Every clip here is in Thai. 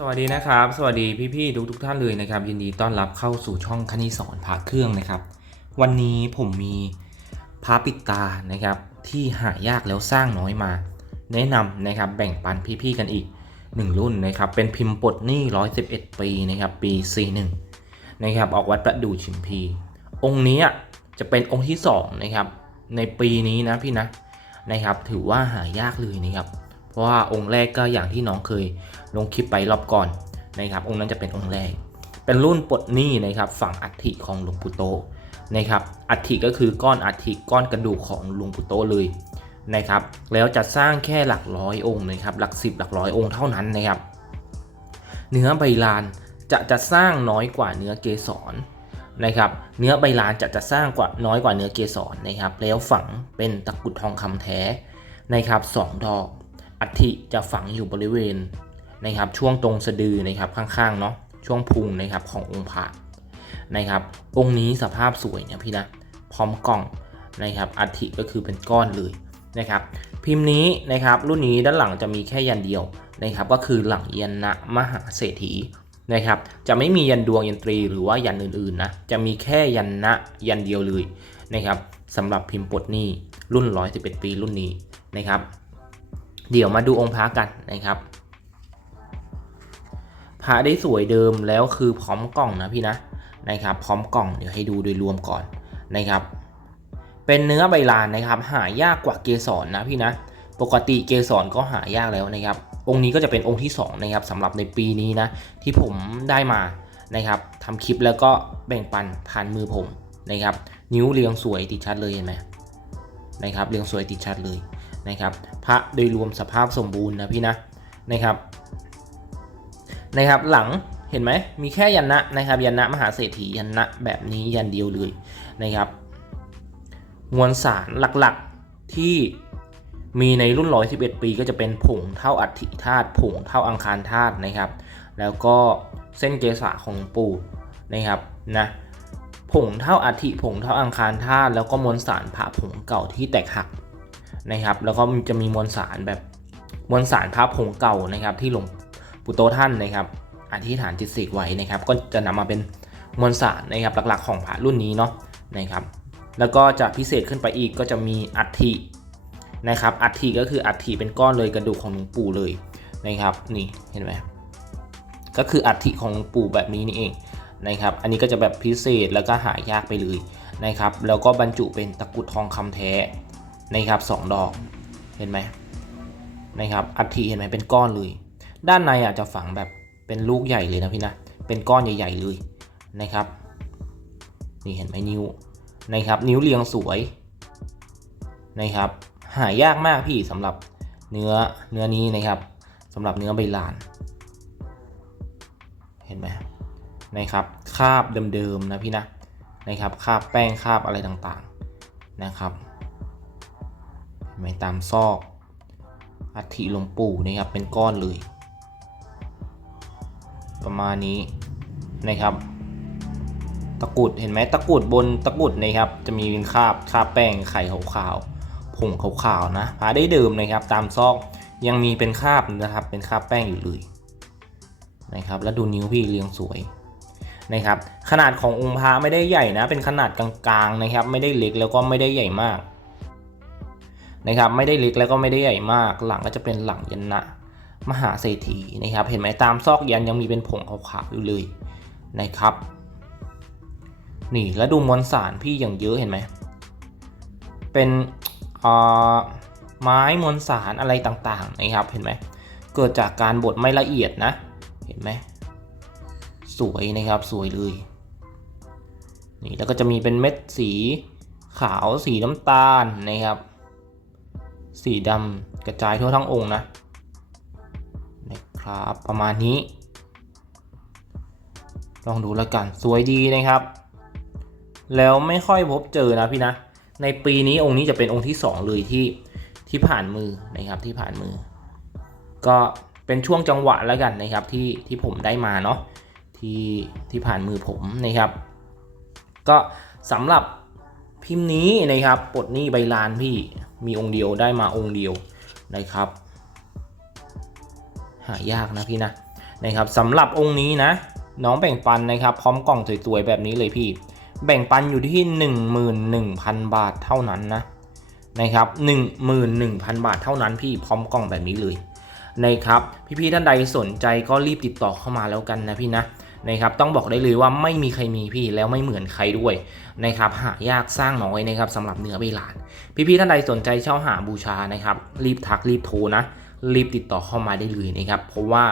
สวัสดีนะครับ สวัสดีพี่ๆทุกทุกๆท่านเลยนะครับ ยินดีต้อนรับเข้าสู่ช่องคณิสอนพระเครื่องนะครับ วันนี้ผมมีพระปิดตานะครับ ที่หายากแล้วสร้างน้อยมา แนะนำนะครับแบ่งปันพี่ๆกันอีก 1 รุ่นนะครับ เป็นพิมพ์ปลดหนี้ 111 ปีนะครับ ปี 41 นะครับออกวัดประดู่ชิมพี องค์นี้จะเป็นองค์ที่2นะครับในปีนี้นะพี่นะนะครับ ถือว่าหายากเลยนะครับ ราะว่าองค์แรกก็อย่างที่น้องเคยลงคลิปไปรอบก่อนนะครับ องค์นั้นจะเป็นองค์แรก เป็นรุ่นปลดหนี้นะครับ ฝั่งอัฐิของหลวงปู่โตนะครับ อัฐิก็คือก้อนอัฐิก้อนกระดูกของหลวงปู่โตเลยนะครับ แล้วจะสร้างแค่หลักร้อยองค์นะครับ หลักสิบหลักร้อยองค์เท่านั้นนะครับ เนื้อใบลานจะจะสร้างน้อยกว่าเนื้อเกสรนะครับ เนื้อใบลานจะจะสร้างกว่าน้อยกว่าเนื้อเกสรนะครับ แล้วฝังเป็นตะกุดทองคำแท้นะครับสองดอก อัฐิจะฝังอยู่บริเวณนะครับช่วงตรงสะดือนะครับข้างๆเนาะช่วงพุงนะครับขององค์พระนะครับ องค์นี้สภาพสวยนะพี่นะพร้อมกล่องนะครับอัฐิก็คือเป็นก้อนเลยนะครับ พิมพ์นี้นะครับรุ่นนี้ด้านหลังจะมีแค่ยันเดียวนะครับก็คือหลังยันนะมหาเศรษฐีนะครับจะไม่มียันดวงยันตรีหรือว่ายันอื่นๆนะจะมีแค่ยันนะยันเดียวเลยนะครับสำหรับพิมพ์ปลดหนี้รุ่น 111 ปีรุ่นนี้นะครับ เดี๋ยวมาดูองค์พระกันนะครับพระได้สวยเดิมแล้วคือพร้อมกล่องนะพี่นะนะครับ พร้อมกล่องเดี๋ยวให้ดูโดยรวมก่อนนะครับ เป็นเนื้อใบลานนะครับ หายากกว่าเกสรนะพี่นะ ปกติเกสรก็หายากแล้วนะครับ องค์นี้ก็จะเป็นองค์ที่2นะครับสำหรับในปีนี้นะที่ผมได้มานะครับทำคลิปแล้วก็แบ่งปันผ่านมือผมนะครับ นิ้วเรียงสวยติดชัดเลยเห็นไหมนะครับ เรียงสวยติดชัดเลย นะครับ พระโดยรวมสภาพสมบูรณ์นะพี่นะนะครับนะครับ หลังเห็นไหมมีแค่ยันนะนะครับยันนะมหาเศรษฐียันนะแบบนี้ยันเดียวเลยนะครับมวลสารหลักๆที่มีในรุ่น 111 ปีก็จะเป็นผงเท่าอัฐิธาตุผงเท่าอังคารธาตุนะครับ แล้วก็เส้นเกษาของปู่นะครับนะผงเท่าอัฐิผงเท่าอังคารธาตุแล้วก็มวลสารผ่าผงเก่าที่แตกหัก นะครับแล้วก็จะมีมวลสารแบบมวลสารพระผงเก่านะครับ ที่หลวงปู่โตท่านนะครับอธิษฐานจิตเสกไว้นะครับ ก็จะนำมาเป็นมวลสารนะครับหลักๆ ของพระรุ่นนี้เนาะนะครับ แล้วก็จะพิเศษขึ้นไปอีกก็จะมีอัฐินะครับอัฐิก็คืออัฐิเป็นก้อนเลยกระดูกของหลวงปู่เลยนะครับ นี่เห็นไหมก็คืออัฐิของหลวงปู่แบบนี้นี่เองนะครับ อันนี้ก็จะแบบพิเศษแล้วก็หายากไปเลยนะครับ แล้วก็บรรจุเป็นตะกรุดทองคำแท้ นะครับสองดอกเห็นไหมนะครับอัฐิเห็นไหมเป็นก้อนเลย ด้านในอาจจะฝังแบบเป็นลูกใหญ่เลยนะพี่นะเป็นก้อนใหญ่ ๆเลยนะครับนี่เห็นไหมนิ้วนะครับนิ้วเรียงสวยนะครับหายากมากพี่สำหรับเนื้อเนื้อนี้นะครับสำหรับเนื้อใบลาน เห็นไหมนะครับคาบเดิมๆนะพี่นะนะครับคาบแป้งคาบอะไรต่างๆนะครับ ไหมตามซอกอัฐิหลวงปู่นะครับเป็นก้อนเลย ประมาณนี้นะครับ ตะกุดเห็นไหมตะกุดบนตะกุดนะครับ จะมีเป็นคราบคราบแป้งไข่ขาวๆผงขาวๆนะพาได้เดิมนะครับ ตามซอกยังมีเป็นคราบนะครับ เป็นคราบแป้งอยู่เลยนะครับ แล้วดูนิ้วพี่เรียงสวยนะครับ ขนาดขององค์พระไม่ได้ใหญ่นะ เป็นขนาดกลางๆนะครับ ไม่ได้เล็กแล้วก็ไม่ได้ใหญ่มาก นะครับไม่ได้เล็กแล้วก็ไม่ได้ใหญ่มาก หลังก็จะเป็นหลังยันนะมหาเศรษฐีนะครับ เห็นไหมตามซอกยันยังมีเป็นผงขาวๆอยู่เลยนะครับ นี่แล้วดูมวลสารพี่อย่างเยอะเห็นไหมเป็นไม้มวลสารอะไรต่างๆนะครับเห็นไหมเกิดจากการบดไม่ละเอียดนะ เห็นไหมสวยนะครับสวยเลยนี่แล้วก็จะมีเป็นเม็ดสีขาวสีน้ำตาลนะครับ สีดำกระจายทั่วทั้งองค์นะนะครับประมาณนี้ ลองดูแล้วกันสวยดีนะครับ แล้วไม่ค่อยพบเจอนะพี่นะ ในปีนี้องค์นี้จะเป็นองค์ที่ 2 เลยที่ที่ผ่านมือนะครับที่ผ่านมือ ก็เป็นช่วงจังหวะแล้วกันนะครับที่ที่ผมได้มาเนาะที่ที่ผ่านมือผมนะครับ ก็สำหรับพิมพ์นี้นะครับปลดหนี้ใบลานพี่ มีองค์เดียวได้มาองค์เดียวนะครับ หายากนะพี่นะนะครับสำหรับองค์นี้นะ น้องแบ่งปันนะครับ พร้อมกล่องสวยๆแบบนี้เลยพี่ แบ่งปันอยู่ที่ 11,000 บาทเท่านั้นนะนะครับ11,000 บาทเท่านั้นพี่พร้อมกล่องแบบนี้เลยนะครับพี่ๆท่านใดสนใจก็รีบติดต่อเข้ามาแล้วกันนะพี่นะ นะครับต้องบอกได้เลยว่าไม่มีใครมีพี่แล้วไม่เหมือนใครด้วยนะครับหายากสร้างน้อยนะครับสำหรับเนื้อใบลานพี่ๆท่านใดสนใจเช่าหาบูชานะครับรีบทักรีบโทรนะ รีบติดต่อเข้ามาได้เลยนะครับเพราะว่า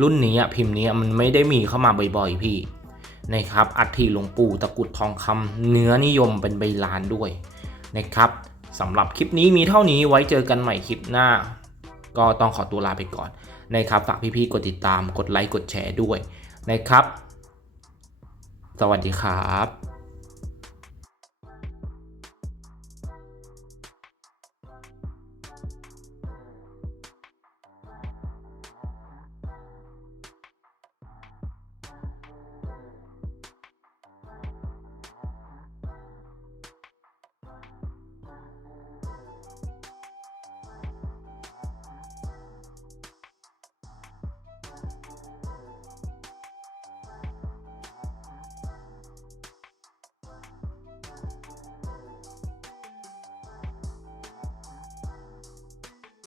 รุ่นนี้อะพิมพ์นี้มันไม่ได้มีเข้ามาบ่อยๆ พี่นะครับอัฐิหลวงปู่ตะกุดทองคำเนื้อนิยมเป็นใบลานด้วยนะครับสำหรับคลิปนี้มีเท่านี้ไว้เจอกันใหม่คลิปหน้า ก็ต้องขอตัวลาไปก่อนนะครับฝากพี่ๆกดติดตามกดไลค์กดแชร์ด้วย นะครับ สวัสดีครับ